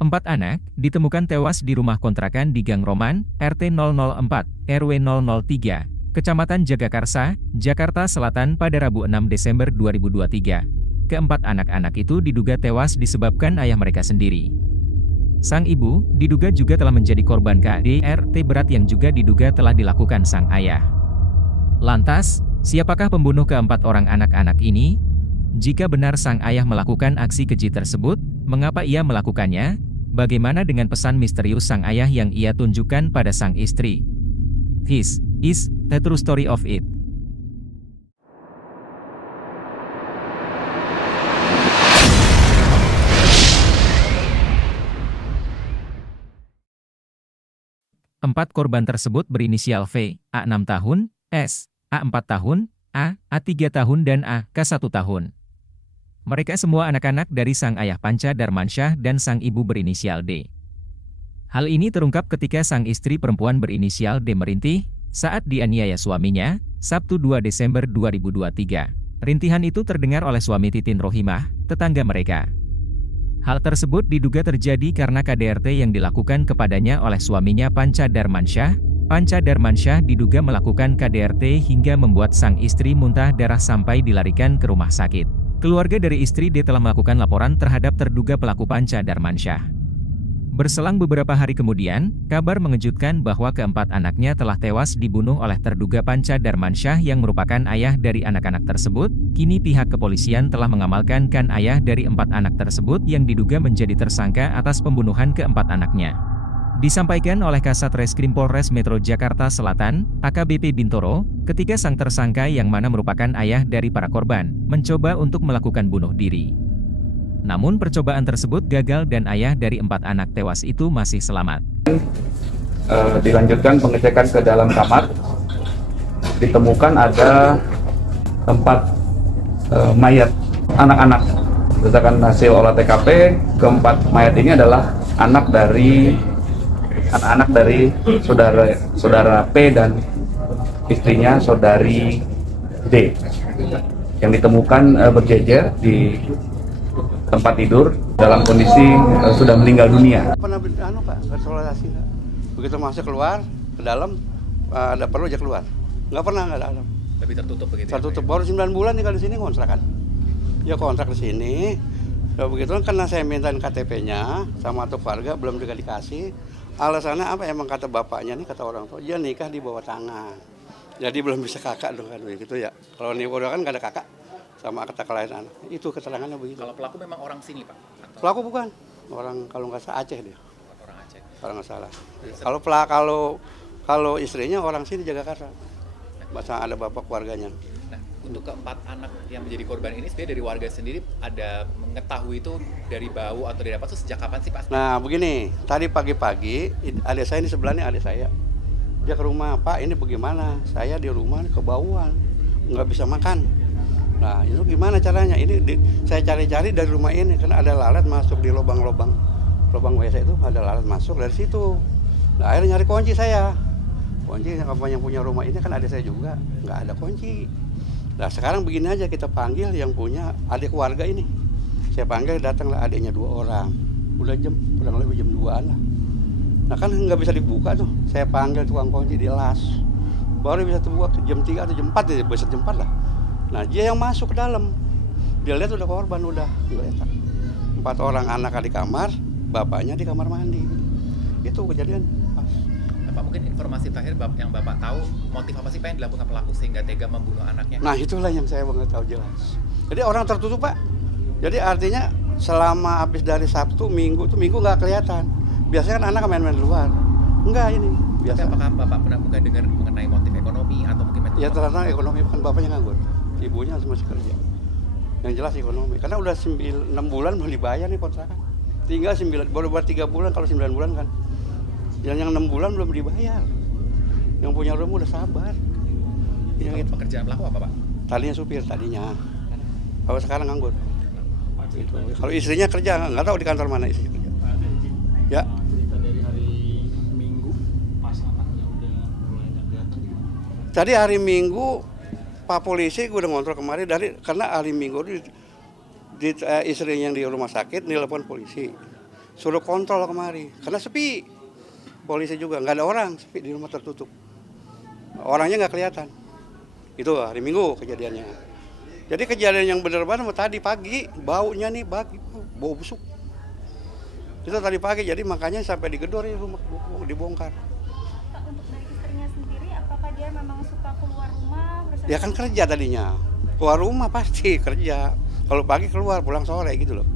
Empat anak ditemukan tewas di rumah kontrakan di Gang Roman, RT 004, RW 003, Kecamatan Jagakarsa, Jakarta Selatan pada Rabu 6 Desember 2023. Keempat anak-anak itu diduga tewas disebabkan ayah mereka sendiri. Sang ibu diduga juga telah menjadi korban KDRT berat yang juga diduga telah dilakukan sang ayah. Lantas, siapakah pembunuh keempat orang anak-anak ini? Jika benar sang ayah melakukan aksi keji tersebut, mengapa ia melakukannya? Bagaimana dengan pesan misterius sang ayah yang ia tunjukkan pada sang istri? This is the true story of it. Empat korban tersebut berinisial V, A 6 tahun, S, A 4 tahun, A 3 tahun dan A, K 1 tahun. Mereka semua anak-anak dari sang ayah Panca Darmansyah dan sang ibu berinisial D. Hal ini terungkap ketika sang istri perempuan berinisial D merintih saat dianiaya suaminya, Sabtu 2 Desember 2023. Rintihan itu terdengar oleh suami Titin Rohimah, tetangga mereka. Hal tersebut diduga terjadi karena KDRT yang dilakukan kepadanya oleh suaminya Panca Darmansyah. Panca Darmansyah diduga melakukan KDRT hingga membuat sang istri muntah darah sampai dilarikan ke rumah sakit. Keluarga dari istri D telah melakukan laporan terhadap terduga pelaku Panca Darmansyah. Berselang beberapa hari kemudian, kabar mengejutkan bahwa keempat anaknya telah tewas dibunuh oleh terduga Panca Darmansyah yang merupakan ayah dari anak-anak tersebut. Kini pihak kepolisian telah mengamalkan ayah dari empat anak tersebut yang diduga menjadi tersangka atas pembunuhan keempat anaknya. Disampaikan oleh Kasat Reskrim Polres Metro Jakarta Selatan, AKBP Bintoro, ketika sang tersangka yang mana merupakan ayah dari para korban, mencoba untuk melakukan bunuh diri. Namun percobaan tersebut gagal dan ayah dari empat anak tewas itu masih selamat. Dilanjutkan pengecekan ke dalam kamar, ditemukan ada 4 mayat anak-anak. Berdasarkan hasil olah TKP, keempat mayat ini adalah anak-anak dari saudara P dan istrinya saudari D yang ditemukan berjejer di tempat tidur dalam kondisi sudah meninggal dunia. Pernah Pak, konsultasi. Begitu masuk keluar ke dalam ada perlu aja keluar. Nggak ada. Lebih tertutup begitu. Tertutup baru 9 bulan tinggal di sini kontrakan. Ya kontrak di sini. Ya begitu karena saya mintain KTP-nya sama tuh keluarga belum dikasih. Alasannya apa? Emang kata bapaknya nih, kata orang tua, dia nikah di bawah tangan. Jadi belum bisa kakak dong kan begitu ya. Kalau nikah kan nggak ada kakak sama kata kelahiran anak. Itu keterangannya begitu. Kalau pelaku memang orang sini Pak? Atau... Pelaku bukan. Orang kalau nggak salah Aceh dia. Orang Aceh. Kalau nggak salah. Kalau istrinya orang sini Jagakarsa. Masa ada bapak keluarganya. Nah, untuk keempat anak yang menjadi korban ini sebenarnya dari warga sendiri ada mengetahui itu dari bau atau dari apa itu sejak kapan sih Pak? Nah begini, tadi pagi-pagi adik saya ini sebelahnya adik saya. Dia ke rumah, Pak ini bagaimana? Saya di rumah kebauan, nggak bisa makan. Nah itu gimana caranya? Saya cari-cari dari rumah ini, karena ada lalat masuk di lubang WC itu, ada lalat masuk dari situ. Nah akhirnya nyari kunci saya. Kunci yang punya rumah ini kan adik saya juga, nggak ada kunci. Nah sekarang begini aja, kita panggil yang punya adik keluarga ini. Saya panggil, datanglah adiknya 2 orang. Udah kurang lebih jam 2-an lah. Nah kan nggak bisa dibuka tuh. Saya panggil tukang kunci di las. Baru bisa terbuka jam 3 atau jam 4 ya, bisa jam 4 lah. Nah dia yang masuk ke dalam. Dia lihat udah korban, udah ngeliat. 4 orang anak di kamar, bapaknya di kamar mandi. Itu kejadian pas. Nah, Pak, mungkin informasi terakhir yang Bapak tahu, motif apa sih Pak yang dilakukan pelaku sehingga tega membunuh anaknya? Nah itulah yang saya nggak tahu jelas. Jadi orang tertutup Pak. Jadi artinya selama habis dari Sabtu, Minggu nggak kelihatan. Biasanya kan anak main-main di luar. Enggak ini. Biasa. Tapi apakah Bapak pernah mungkin dengar mengenai motif ekonomi atau mungkin metode? Ya ternyata ekonomi, kan bapaknya nganggur. Ibunya masih kerja. Yang jelas ekonomi. Karena udah 6 bulan belum dibayar nih kontrakan. Tinggal 9, baru 3 bulan, kalau 9 bulan kan. Yang 6 bulan belum dibayar. Yang punya rumah udah sabar. Yang itu. Pekerjaan pelaku apa Pak? Tadinya supir, tadinya. Kalau sekarang nganggur. Gitu. Kalau istrinya kerja, nggak tahu di kantor mana istrinya kerja. Ya. Dari hari Minggu pas anaknya udah mulai kelihatan. Tadi hari Minggu Pak polisi gue udah ngontrol kemarin karena hari Minggu istrinya yang di rumah sakit nelpon polisi. suruh kontrol kemari, karena sepi. Polisi juga nggak ada orang, sepi di rumah tertutup. Orangnya nggak kelihatan. Itu hari Minggu kejadiannya. Jadi kejadian yang benar-benar tadi pagi, baunya nih bau busuk. Itu tadi pagi, jadi makanya sampai digedor ya rumah dibongkar. Pak, untuk dari istrinya sendiri, apakah dia memang suka keluar rumah? Dia kan kerja tadinya, keluar rumah pasti kerja. Kalau pagi keluar, pulang sore gitu loh.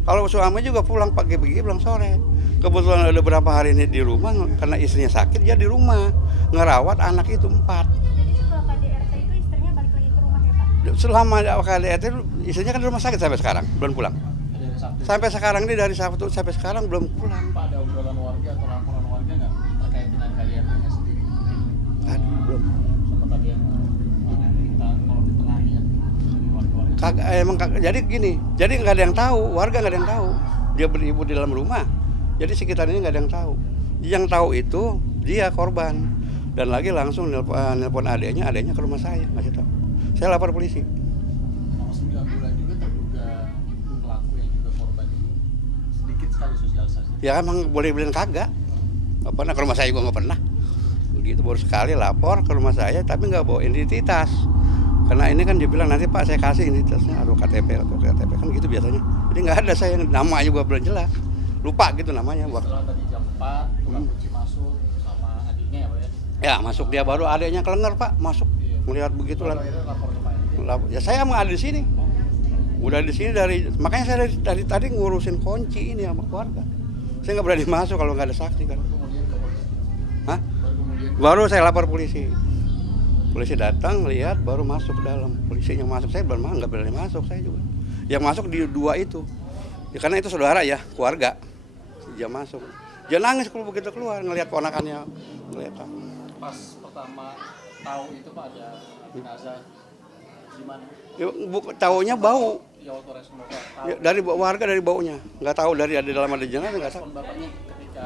Kalau suami juga pulang pagi-pagi, pulang sore. Kebetulan ada beberapa hari ini di rumah, karena istrinya sakit, dia di rumah. Ngerawat anak itu 4. Jadi setelah KDRT itu istrinya balik lagi ke rumah ya Pak? Selama KDRT istrinya kan di rumah sakit sampai sekarang, belum pulang. Dari Sabtu. Sampai sekarang ini dari Sabtu sampai sekarang belum pulang. Pak, ada obrolan warga atau laporan warga nggak terkait dengan KDRT-nya sendiri? Aduh, belum. Sama tadi yang minta tolong ditengahi ya dari warga-warga. Jadi gini, jadi nggak ada yang tahu, warga nggak ada yang tahu. Dia beribu di dalam rumah, jadi sekitar ini nggak ada yang tahu. Yang tahu itu dia korban, dan lagi langsung nelpon adiknya ke rumah saya, ngasih tahu. Saya lapor polisi. Selama 9 bulan juga terduga pelaku yang juga korban ini sedikit sekali sosialisasi. Ya emang boleh bilang kagak. Nggak pernah ke rumah saya juga nggak pernah. Begitu baru sekali lapor ke rumah saya, tapi nggak bawa identitas. Karena ini kan dia bilang nanti Pak saya kasih identitasnya, atau KTP kan gitu biasanya. Jadi nggak ada, saya nama juga belum jelas, lupa gitu namanya. Setelah tadi jam 4, tukang kunci masuk sama adiknya ya Pak ya? Ya masuk dia, baru adiknya kelenger Pak masuk, melihat begitu lah. Akhirnya lapor ke Pak ya? Ya saya emang ada di sini, udah di sini makanya saya dari tadi ngurusin kunci ini sama keluarga. Saya nggak berani masuk kalau nggak ada saksi kan. Kemudian ke polisi? Hah? Kemudian Baru saya lapor polisi. Polisi datang, lihat, baru masuk ke dalam. Polisinya masuk, saya belum nggak berani masuk, saya juga. Yang masuk di 2 itu. Ya, karena itu saudara ya, keluarga. Dia masuk. Dia nangis kalau begitu keluar, ngelihat ponakannya. pas pertama tahu itu Pak ada jenazah gimana? Ya, taunya bau. Ya waktu respon Bapak tahu. Ya, dari warga dari baunya. Nggak tahu dari ada dalam ada jenazah, nggak tahu. Respon Bapaknya ketika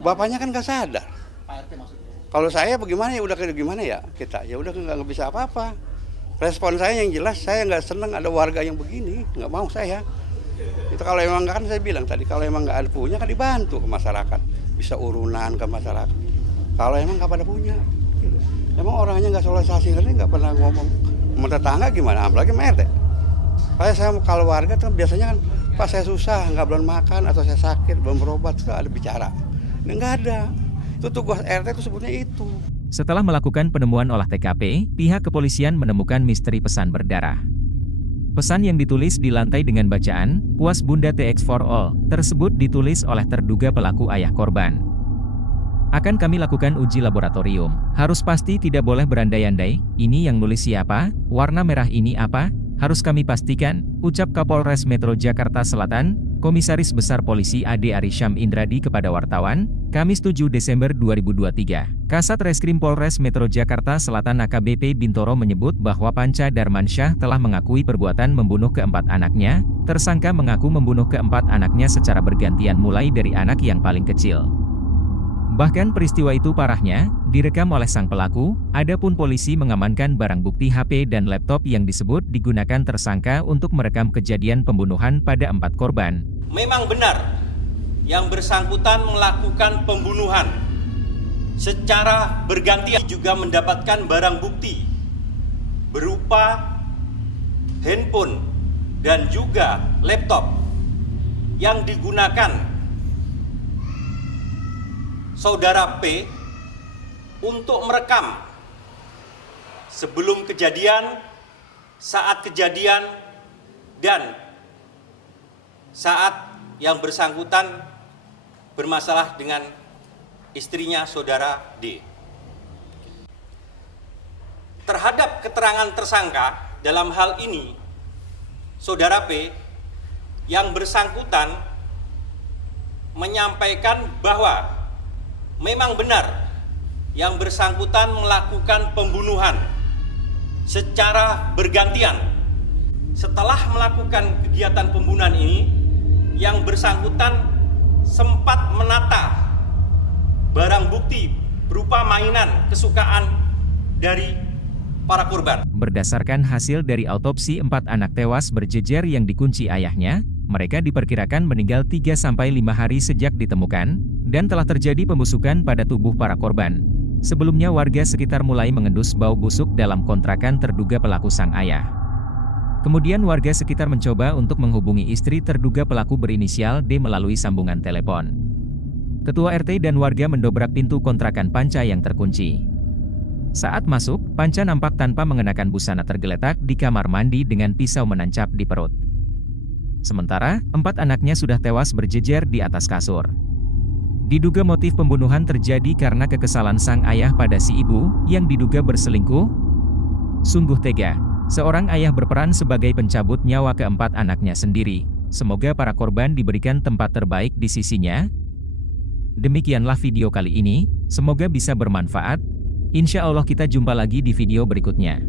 Bapaknya kan nggak sadar. Pak RT maksudnya. Kalau saya bagaimana ya udah kayak gimana ya kita, ya udah nggak bisa apa-apa. Respon saya yang jelas, saya nggak senang ada warga yang begini, nggak mau saya. Itu kalau emang nggak, kan saya bilang tadi, kalau emang nggak ada punya kan dibantu ke masyarakat, bisa urunan ke masyarakat. Kalau emang nggak pada punya, gitu. Emang orangnya nggak sosialisasi, nggak pernah ngomong sama tetangga gimana, apalagi MRT. Saya kalau warga tuh biasanya kan, Pak saya susah, nggak belum makan atau saya sakit belum berobat, itu ada bicara. Ini nggak ada. Itu tugas RT itu sebutnya itu. Setelah melakukan penemuan olah TKP, pihak kepolisian menemukan misteri pesan berdarah. Pesan yang ditulis di lantai dengan bacaan, "Puas Bunda TX for All", tersebut ditulis oleh terduga pelaku ayah korban. Akan kami lakukan uji laboratorium. Harus pasti tidak boleh berandai-andai, ini yang nulis siapa, warna merah ini apa, harus kami pastikan, ucap Kapolres Metro Jakarta Selatan, Komisaris Besar Polisi Ade Arisham Indradi kepada wartawan, Kamis 7 Desember 2023. Kasat Reskrim Polres Metro Jakarta Selatan AKBP Bintoro menyebut bahwa Panca Darmansyah telah mengakui perbuatan membunuh keempat anaknya. Tersangka mengaku membunuh keempat anaknya secara bergantian mulai dari anak yang paling kecil. Bahkan peristiwa itu parahnya, direkam oleh sang pelaku. Adapun polisi mengamankan barang bukti HP dan laptop yang disebut digunakan tersangka untuk merekam kejadian pembunuhan pada 4 korban. Memang benar, yang bersangkutan melakukan pembunuhan secara bergantian, juga mendapatkan barang bukti berupa handphone dan juga laptop yang digunakan Saudara P untuk merekam sebelum kejadian, saat kejadian, dan saat yang bersangkutan bermasalah dengan istrinya Saudara D. Terhadap keterangan tersangka dalam hal ini, Saudara P, yang bersangkutan menyampaikan bahwa memang benar yang bersangkutan melakukan pembunuhan secara bergantian. Setelah melakukan kegiatan pembunuhan ini, yang bersangkutan sempat menata barang bukti berupa mainan kesukaan dari para korban. Berdasarkan hasil dari autopsi 4 anak tewas berjejer yang dikunci ayahnya, Mereka diperkirakan meninggal 3-5 hari sejak ditemukan, dan telah terjadi pembusukan pada tubuh para korban. Sebelumnya warga sekitar mulai mengendus bau busuk dalam kontrakan terduga pelaku sang ayah. Kemudian warga sekitar mencoba untuk menghubungi istri terduga pelaku berinisial D melalui sambungan telepon. Ketua RT dan warga mendobrak pintu kontrakan Panca yang terkunci. Saat masuk, Panca nampak tanpa mengenakan busana tergeletak di kamar mandi dengan pisau menancap di perut. Sementara, 4 anaknya sudah tewas berjejer di atas kasur. Diduga motif pembunuhan terjadi karena kekesalan sang ayah pada si ibu, yang diduga berselingkuh. Sungguh tega. Seorang ayah berperan sebagai pencabut nyawa ke-4 anaknya sendiri. Semoga para korban diberikan tempat terbaik di sisinya. Demikianlah video kali ini, semoga bisa bermanfaat. Insya Allah kita jumpa lagi di video berikutnya.